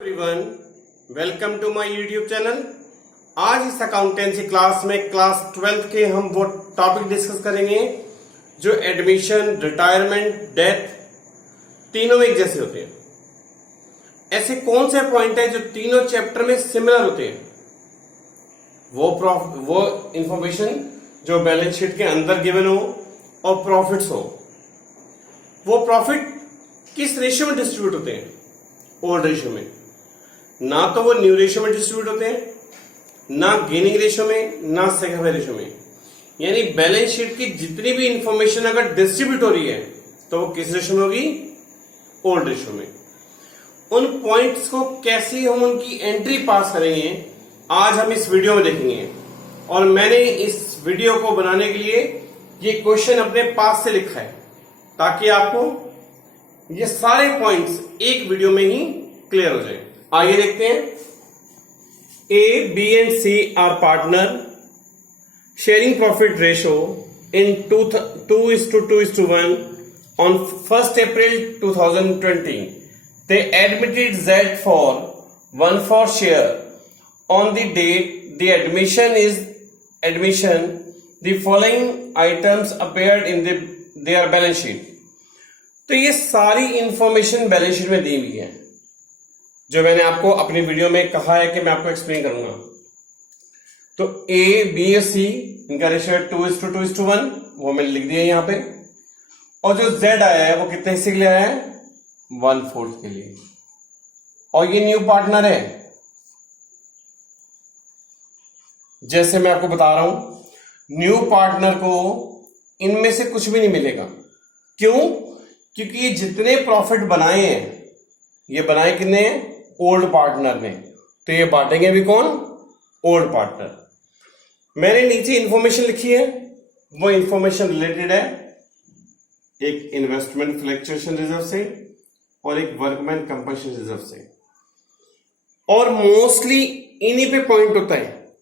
Everyone, welcome to my YouTube channel. आज इस accountancy class में क्लास 12th के हम वो टॉपिक डिस्कस करेंगे जो एडमिशन, रिटायरमेंट, डेथ तीनों में एक जैसे होते हैं। ऐसे कौन से पॉइंट है जो तीनों चैप्टर में सिमिलर होते हैं? वो इंफॉर्मेशन जो बैलेंस शीट के अंदर गिवन हो और प्रॉफिट्स हो। वो प्रॉफिट किस रेशियो में डिस्ट्रीब्यूट होते हैं? ओल्ड रेशियो में। ना तो वो न्यू रेशियो में डिस्ट्रीब्यूट होते हैं, ना गेनिंग रेशियो में, ना सेकेंड रेशियो में। यानी बैलेंस शीट की जितनी भी इंफॉर्मेशन अगर डिस्ट्रीब्यूट हो रही है तो वो किस रेशियो में होगी? ओल्ड रेशियो में। उन पॉइंट्स को कैसे हम उनकी एंट्री पास करेंगे आज हम इस वीडियो में देखेंगे। और मैंने इस वीडियो को बनाने के लिए ये क्वेश्चन अपने पास से लिखा है ताकि आपको ये सारे पॉइंट्स एक वीडियो में ही क्लियर हो जाए। आइए देखते हैं। A, B and C are partner sharing profit ratio in 2:1 on 1st April 2020. They admitted Z for 1 share. On the date the admission, the following items appeared in their balance sheet. तो ये सारी information balance sheet में दी हुई है जो मैंने आपको अपनी वीडियो में कहा है कि मैं आपको एक्सप्लेन करूंगा। तो ए, बी और सी इनका रेशियो 2:1 वो मैंने लिख दिया यहां पे। और जो जेड आया है वो कितने हिस्से के लिए आया है? 1/4 के लिए। और ये न्यू पार्टनर है। जैसे मैं आपको बता रहा हूं, न्यू पार्टनर को इनमें से कुछ भी नहीं मिलेगा। क्यों? क्योंकि ये जितने प्रॉफिट बनाए हैं ये बनाए कितने हैं? ओल्ड पार्टनर ने। तो ये बांटेंगे भी कौन? Old partner. मैंने नीचे इंफॉर्मेशन लिखी है, वो इंफॉर्मेशन रिलेटेड है एक इन्वेस्टमेंट फ्लक्चुएशन रिजर्व से और एक वर्कमैन कंपल्शन रिजर्व से। और मोस्टली इन्हीं पे पॉइंट होता है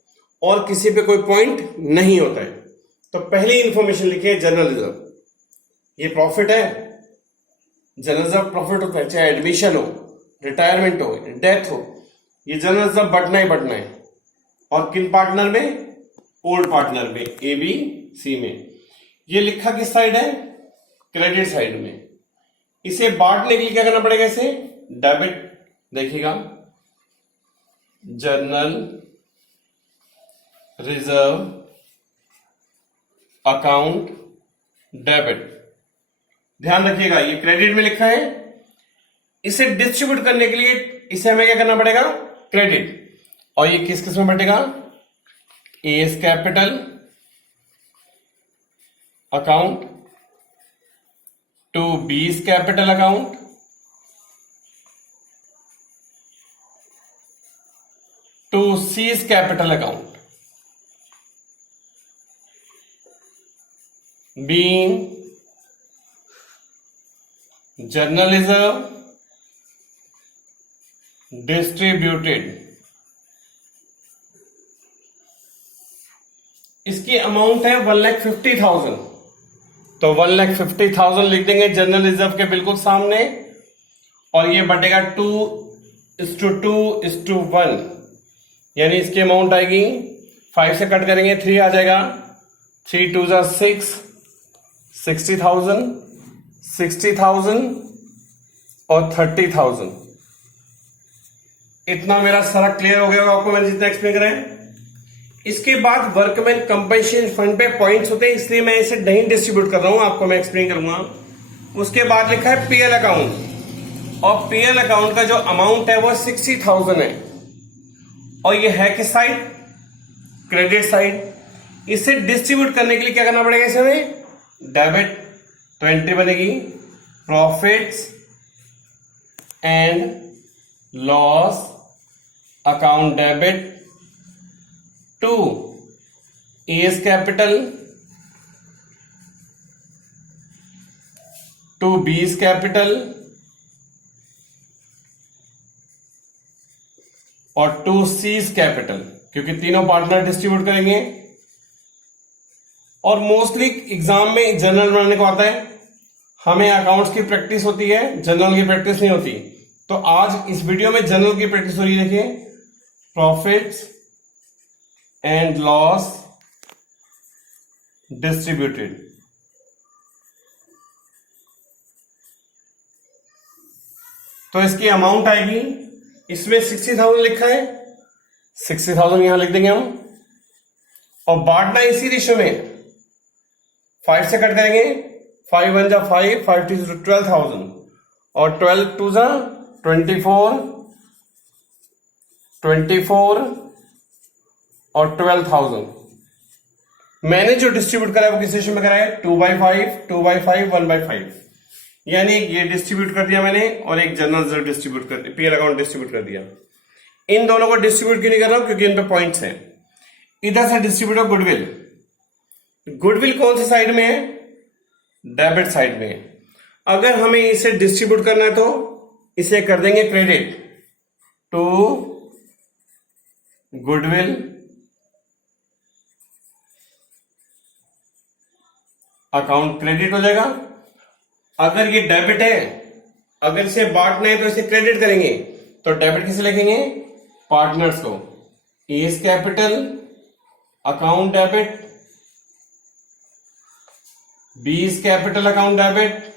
और किसी पे कोई पॉइंट नहीं होता है। तो पहली इंफॉर्मेशन लिखी है जनरल रिजर्व। ये प्रॉफिट है, जनरल रिजर्व प्रॉफिट होता है, चाहे एडमिशन हो, रिटायरमेंट हो, डेथ हो, ये जनरल रिजर्व बढ़ना ही बढ़ना है। और किन पार्टनर में? ओल्ड पार्टनर में, ए, बी, सी में। ये लिखा किस साइड है? क्रेडिट साइड में। इसे बांटने के लिए क्या करना पड़ेगा? इसे डेबिट, देखिएगा, जनरल रिजर्व अकाउंट डेबिट। ध्यान रखिएगा ये क्रेडिट में लिखा है। इसे डिस्ट्रीब्यूट करने के लिए इसे हमें क्या करना पड़ेगा? क्रेडिट। और ये किस किस में बटेगा? A's capital account to B's capital account to C's capital account. Being general reserve distributed. इसकी अमाउंट है 1,50,000। तो 1,50,000 लिख देंगे जनरल रिजर्व के बिल्कुल सामने। और ये बटेगा 2:2:1, यानी इसकी अमाउंट आएगी 5 से कट करेंगे 3 आ जाएगा। 3 2 6, 60,000, 60,000 और 30,000। इतना मेरा सारा क्लियर हो गया होगा आपको मैंने जितना एक्सप्लेन करा है। इसके बाद वर्कमैन कंपनसेशन फंड पे पॉइंट्स होते हैं, इसलिए मैं इसे नहीं डिस्ट्रीब्यूट कर रहा हूं, आपको मैं एक्सप्लेन करूंगा। उसके बाद लिखा है पीएल अकाउंट। और पीएल अकाउंट का जो अमाउंट है वो 60,000 है। और ये है किस साइड? Credit side. इसे डिस्ट्रीब्यूट करने के लिए क्या करना पड़ेगा? इसे हमें डेबिट। तो एंट्री बनेगी profits and loss account debit to A's capital to B's capital और टू सीज कैपिटल, क्योंकि तीनों पार्टनर डिस्ट्रीब्यूट करेंगे। और मोस्टली एग्जाम में जनरल बनाने को आता है, हमें अकाउंट्स की प्रैक्टिस होती है, जनरल की प्रैक्टिस नहीं होती। तो आज इस वीडियो में जनरल की प्रैक्टिस हो रही है। देखिए, प्रॉफिट्स एंड लॉस डिस्ट्रीब्यूटेड। तो इसकी अमाउंट आएगी, इसमें 60,000 लिखा है, 60,000 यहां लिख देंगे हम, और बांटना इसी रेशियो में 5 से कट करेंगे, 5 1 जा 5, 5 2 12,000, और 12 2 जा 24, 24 और 12,000। मैंने जो डिस्ट्रीब्यूट करा है वो किस रेशियो में करा है, 2/5, 2/5, 1/5, यानी ये डिस्ट्रीब्यूट कर दिया मैंने और एक जनरल रिजर्व डिस्ट्रीब्यूट कर दिया, पीएल अकाउंट डिस्ट्रीब्यूट कर दिया। इन दोनों को डिस्ट्रीब्यूट क्यों नहीं कर रहा हूं, क्योंकि इन पे पॉइंट्स हैं। इधर से डिस्ट्रीब्यूट ऑफ गुडविल, गुडविल कौन सी साइड में है, डेबिट साइड में है। अगर हमें इसे डिस्ट्रीब्यूट करना है तो इसे कर देंगे credit to goodwill account, credit हो जाएगा। अगर ये डेबिट है, अगर इसे बांटना है तो इसे क्रेडिट करेंगे, तो डेबिट किसे लिखेंगे, पार्टनर्स को, A's capital account debit, B's capital account debit,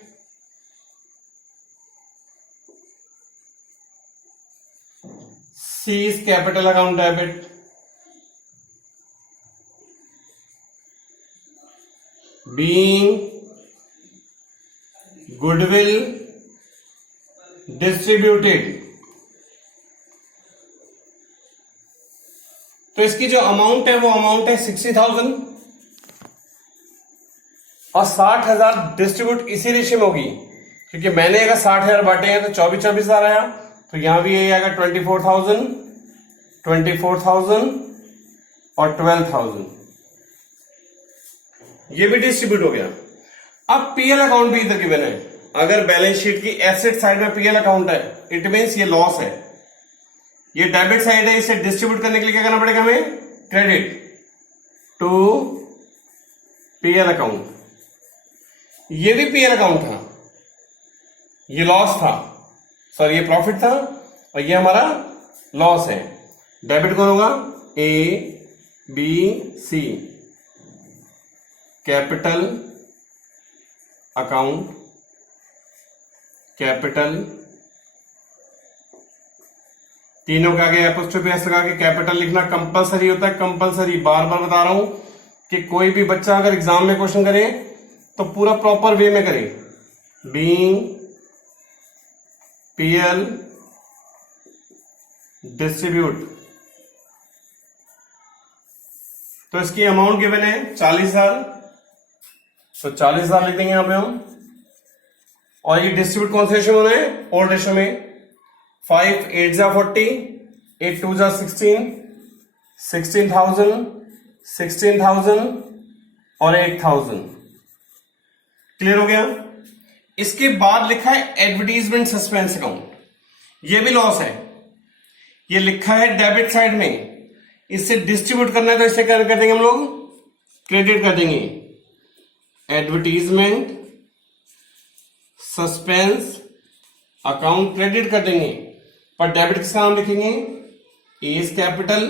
C's capital account debit, being goodwill distributed. तो इसकी जो अमाउंट है वो अमाउंट है 60,000 और 60,000 डिस्ट्रीब्यूट इसी रेशियो में होगी, क्योंकि मैंने अगर 60,000 बांटे हैं तो 24,000 आया, तो यहां भी यही आएगा 24,000, 24,000 और 12,000, ये भी डिस्ट्रीब्यूट हो गया। अब पीएल अकाउंट भी इधर गिवन है। अगर बैलेंस शीट की एसेट साइड में पीएल अकाउंट है, इट मीन्स ये लॉस है। ये डेबिट साइड है, इसे डिस्ट्रीब्यूट करने के लिए क्या करना पड़ेगा हमें, क्रेडिट टू पीएल अकाउंट। ये भी पीएल अकाउंट था, ये लॉस था, सॉरी ये प्रॉफिट था, और ये हमारा लॉस है। डेबिट कौन होगा, A B C, capital account, capital, तीनों के आगे एपोस्ट्रोफी एस लगा के कैपिटल लिखना कंपलसरी होता है, कंपलसरी। बार बार बता रहा हूं कि कोई भी बच्चा अगर एग्जाम में क्वेश्चन करे तो पूरा प्रॉपर वे में करे। बीइंग पीएल डिस्ट्रीब्यूट, तो इसकी अमाउंट गिवन है 40,000, तो 40,000 लिख देंगे यहां पे हम। और ये डिस्ट्रीब्यूट कौन से रेशियो में होना है, ओल्ड रेशियो में। 5 8 जा 40, 8 2 जा 16, 16,000, 16,000 और 8,000। क्लियर हो गया। इसके बाद लिखा है एडवर्टीजमेंट सस्पेंस अकाउंट, ये भी लॉस है, ये लिखा है डेबिट साइड में। इससे डिस्ट्रीब्यूट करना है तो इसे क्या कर देंगे हम लोग, क्रेडिट कर देंगे। एडवर्टीजमेंट सस्पेंस अकाउंट क्रेडिट कर देंगे, पर डेबिट किसका नाम लिखेंगे, A's capital,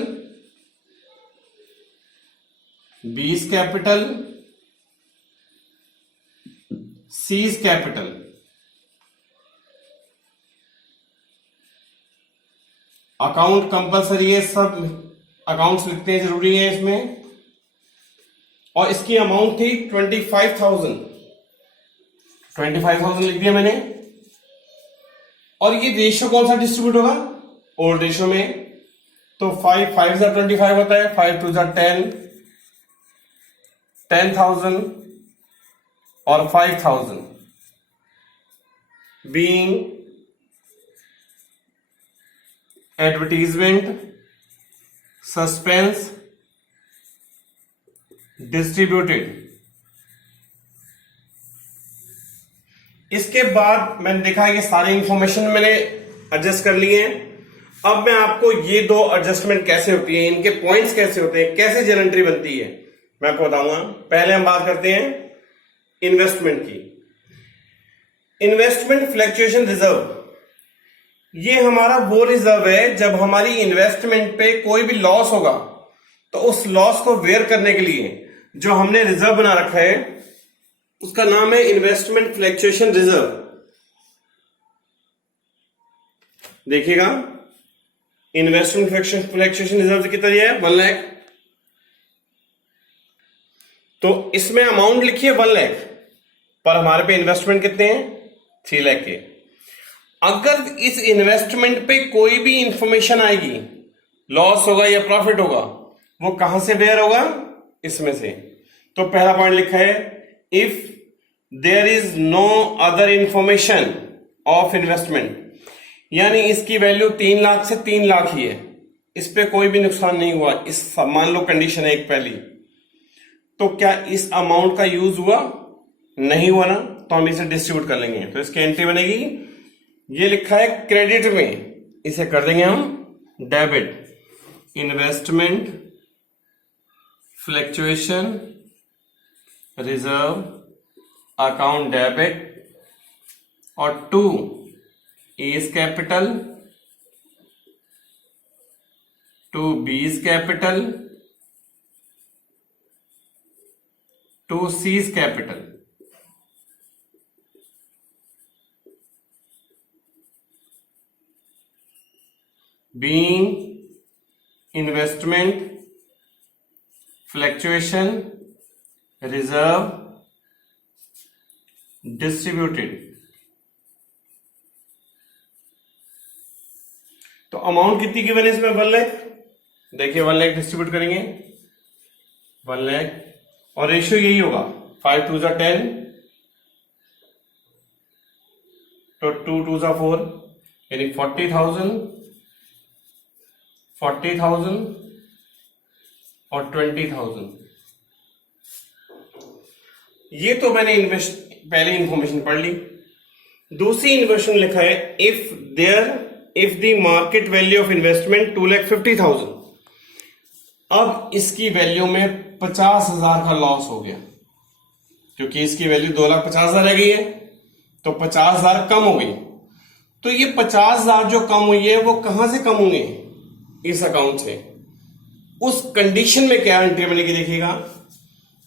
B's capital, C's capital. Account compulsory है, सब अकाउंट्स लिखते हैं, जरूरी है इसमें। और इसकी अमाउंट थी 25,000, 25,000 लिख दिया मैंने। और ये रेशियो कौन सा डिस्ट्रीब्यूट होगा, ओल्ड रेशियो में। तो 5 5 जा 25 होता है, 5 2 जा 10, 10,000 और 5,000। Being advertisement suspense distributed. इसके बाद मैंने देखा ये सारी इंफॉर्मेशन मैंने एडजस्ट कर लिए हैं। अब मैं आपको ये दो एडजस्टमेंट कैसे होती है, इनके पॉइंट्स कैसे होते हैं, कैसे जनरल एंट्री बनती है, मैं आपको बताऊंगा। पहले हम बात करते हैं इन्वेस्टमेंट की। इन्वेस्टमेंट फ्लक्चुएशन रिजर्व, ये हमारा वो रिजर्व है जब हमारी इन्वेस्टमेंट पे कोई भी लॉस होगा तो उस लॉस को वेयर करने के लिए जो हमने रिजर्व बना रखा है उसका नाम है इन्वेस्टमेंट फ्लक्चुएशन रिजर्व। देखिएगा, इन्वेस्टमेंट फ्लक्चुएशन रिजर्व कितना दिया है? 1 लाख। तो इसमें अमाउंट लिखिए 1 लाख, पर हमारे पे इन्वेस्टमेंट कितने हैं? 3 लाख के। अगर इस इन्वेस्टमेंट पे कोई भी इंफॉर्मेशन आएगी, लॉस होगा या प्रॉफिट होगा, वो कहां से बेयर होगा? इसमें से। तो पहला पॉइंट लिखा है if there is no other information of investment, यानी इसकी वैल्यू 3 लाख से 3 लाख ही है, इस पे कोई भी नुकसान नहीं हुआ, इस मान लो कंडीशन है एक पहली, तो क्या इस अमाउंट का यूज हुआ? नहीं हुआ ना, तो हम इसे डिस्ट्रीब्यूट कर लेंगे। तो इसकी एंट्री बनेगी, ये लिखा है क्रेडिट में, इसे कर देंगे हम debit. Investment fluctuation reserve account debit, और 2 is capital, 2 B is capital, 2 C is capital. being investment fluctuation reserve distributed। तो अमाउंट कितनी गिवन है इसमें? 1 लाख। देखिए 1 लाख डिस्ट्रीब्यूट करेंगे 1 लाख, और रेशियो यही होगा 5 2 जा 10, तो 2 2 जा 4, यानी 40,000 और 20,000। ये तो मैंने पहले इंफॉर्मेशन पढ़ ली। दूसरी इन्वेस्टमेंट लिखा है if the market value of investment 2,50,000। अब इसकी वैल्यू में 50,000 का लॉस हो गया, क्योंकि इसकी वैल्यू 2,50,000 रह गई है, तो 50,000 कम हो गई। तो ये 50,000 जो कम हुई है वो कहां से कम होंगे? इस अकाउंट से। उस कंडीशन में क्या एंट्री बनेगी? देखिएगा,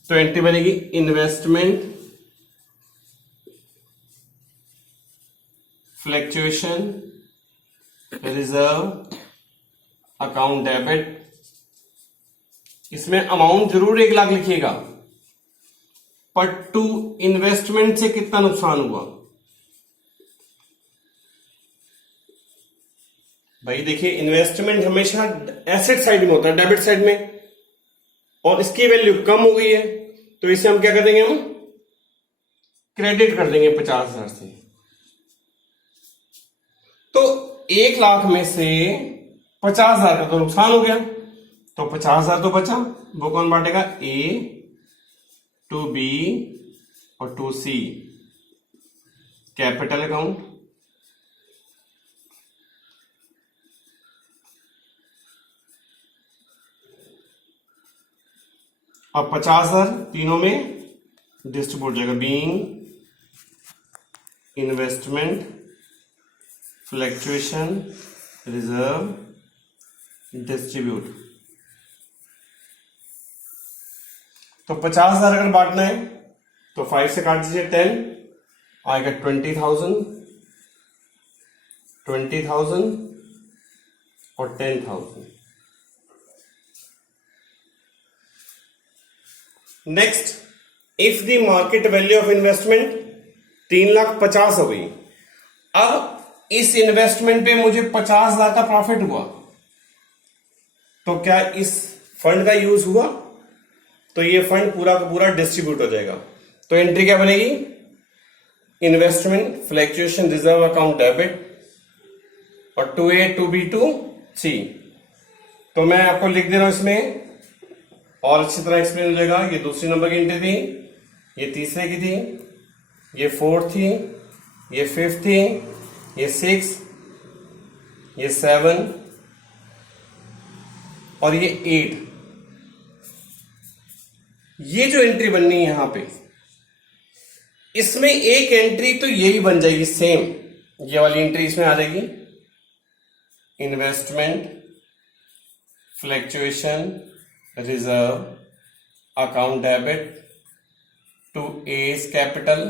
तो एंट्री बनेगी investment fluctuation reserve account debit. इसमें अमाउंट जरूर 1 लाख लिखिएगा, पर टू इन्वेस्टमेंट से कितना नुकसान हुआ? भाई देखिए, इन्वेस्टमेंट हमेशा एसेट साइड में होता है, डेबिट साइड में, और इसकी वैल्यू कम हो गई है, तो इसे हम क्या कर देंगे? हम क्रेडिट कर देंगे 50,000 से। तो 1 लाख में से 50,000 का तो नुकसान हो गया, तो 50,000 तो बचा, वो कौन बांटेगा? A, 2B और 2C कैपिटल अकाउंट। अब 50,000 तीनों में डिस्ट्रीब्यूट हो जाएगा। Being investment fluctuation reserve distribute. तो 50,000 अगर बांटना है तो 5 से काट दीजिए, 10 आएगा 20,000 और 10,000। Next, if the market value of investment 3,50,000 हो गई। अब इस इन्वेस्टमेंट पे मुझे 50,000 का प्रॉफिट हुआ, तो क्या इस फंड का यूज हुआ? तो ये फंड पूरा का पूरा डिस्ट्रीब्यूट हो जाएगा। तो एंट्री क्या बनेगी? Investment fluctuation reserve account debit, और 2A 2B 2C। तो मैं आपको लिख दे रहा हूं इसमें, और अच्छी तरह एक्सप्लेन हो जाएगा। ये दूसरी नंबर की एंट्री थी, ये तीसरे की थी, ये 4 थी, ये 5 थी, ये 6, ये 7 और ये 8। ये जो एंट्री बननी है यहां पे, इसमें एक एंट्री तो यही बन जाएगी सेम, ये वाली एंट्री इसमें आ जाएगी, investment fluctuation reserve account debit to A's capital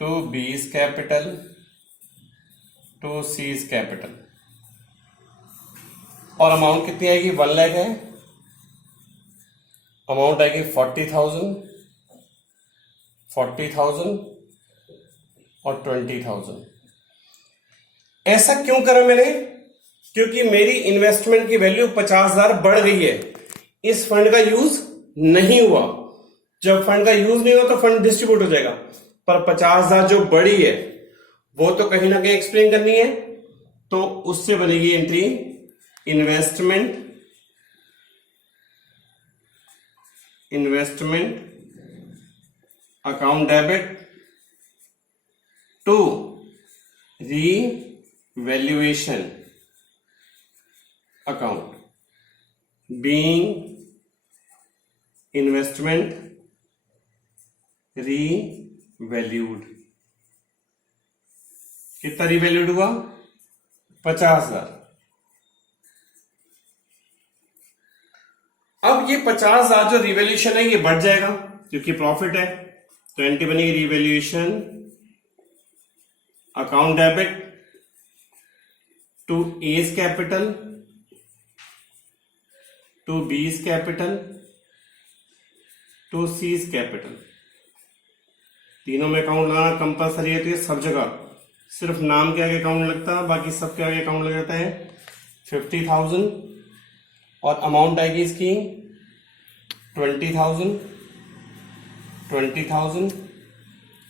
to B's capital to C's capital. और अमाउंट कितनी आएगी? 1 लाख है, अमाउंट आएगी 40,000 और 20,000। ऐसा क्यों करा मैंने? क्योंकि मेरी इन्वेस्टमेंट की वैल्यू 50,000 बढ़ गई है, इस फंड का यूज नहीं हुआ। जब फंड का यूज नहीं हुआ तो फंड डिस्ट्रीब्यूट हो जाएगा, पर 50,000 जो बढ़ी है वो तो कहीं ना कहीं एक्सप्लेन करनी है, तो उससे बनेगी entry investment account debit to revaluation account being investment revalued. कितना रीवैल्यूड हुआ? 50,000। अब ये 50,000 जो रिवैल्यूएशन है ये बढ़ जाएगा क्योंकि प्रॉफिट है, तो एंट्री बनेगी revaluation account debit to A's capital to B's capital to C's capital. तीनों में अकाउंट लगाना कंपलसरी है, तो ये सब जगह सिर्फ नाम के आगे अकाउंट लगता है, बाकी सबके आगे अकाउंट लग जाता है। 50,000 और अमाउंट आएगी इसकी 20,000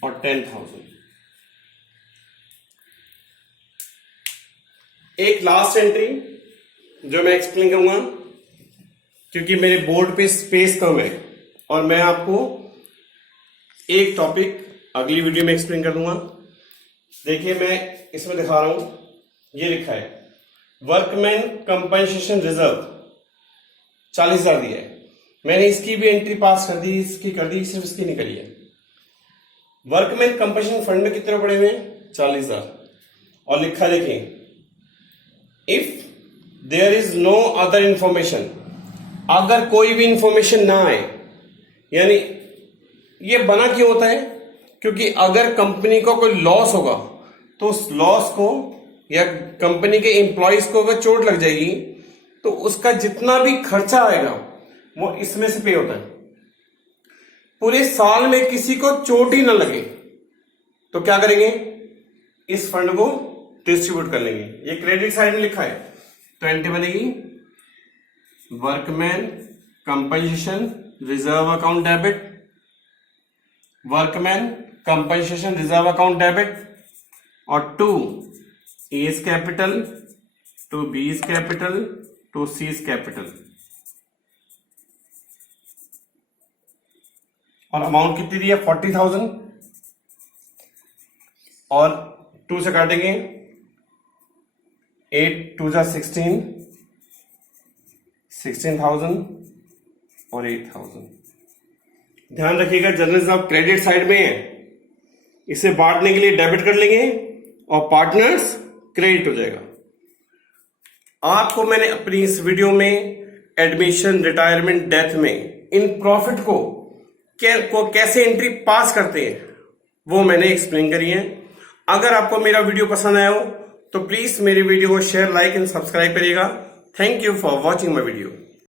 और 10,000। एक लास्ट एंट्री जो मैं एक्सप्लेन करूंगा, क्योंकि मेरे बोर्ड पे स्पेस कम है और मैं आपको एक टॉपिक अगली वीडियो में एक्सप्लेन कर दूंगा। देखिए मैं इसमें दिखा रहा हूं, ये लिखा है वर्कमैन कंपनसेशन रिजर्व 40,000 दिया है, मैंने इसकी भी एंट्री पास कर दी, इसकी कर दी, सिर्फ इसकी नहीं करी है। वर्कमैन कंपनसेशन फंड में कितने पड़े हुए हैं? 40,000। और लिखा देखें if there is no other information, अगर कोई भी इंफॉर्मेशन ना आए, यानी ये बना क्यों होता है? क्योंकि अगर कंपनी को कोई लॉस होगा तो उस लॉस को या कंपनी के एम्प्लॉयज को अगर चोट लग जाएगी तो उसका जितना भी खर्चा आएगा वो इसमें से पे होता है। पूरे साल में किसी को चोट ही ना लगे तो क्या करेंगे? इस फंड को डिस्ट्रीब्यूट कर लेंगे। ये क्रेडिट साइड में लिखा है, तो एंट्री बनेगी workman compensation reserve account debit, workman compensation reserve account debit और to A's capital to B's capital to C's capital. और अमाउंट कितनी दी है? 40,000 और 2 से काटेंगे 8 2 जा 16,000 और 8,000। ध्यान रखिएगा जर्नलिस्ट साहब क्रेडिट साइड में है, इसे बांटने के लिए डेबिट कर लेंगे और पार्टनर्स क्रेडिट हो जाएगा। आपको मैंने अपनी इस वीडियो में एडमिशन, रिटायरमेंट, डेथ में इन प्रॉफिट को कैसे एंट्री पास करते हैं वो मैंने एक्सप्लेन करी है। अगर आपको मेरा वीडियो पसंद आया हो तो प्लीज मेरी वीडियो को शेयर, लाइक एंड सब्सक्राइब करिएगा। Thank you for watching my video.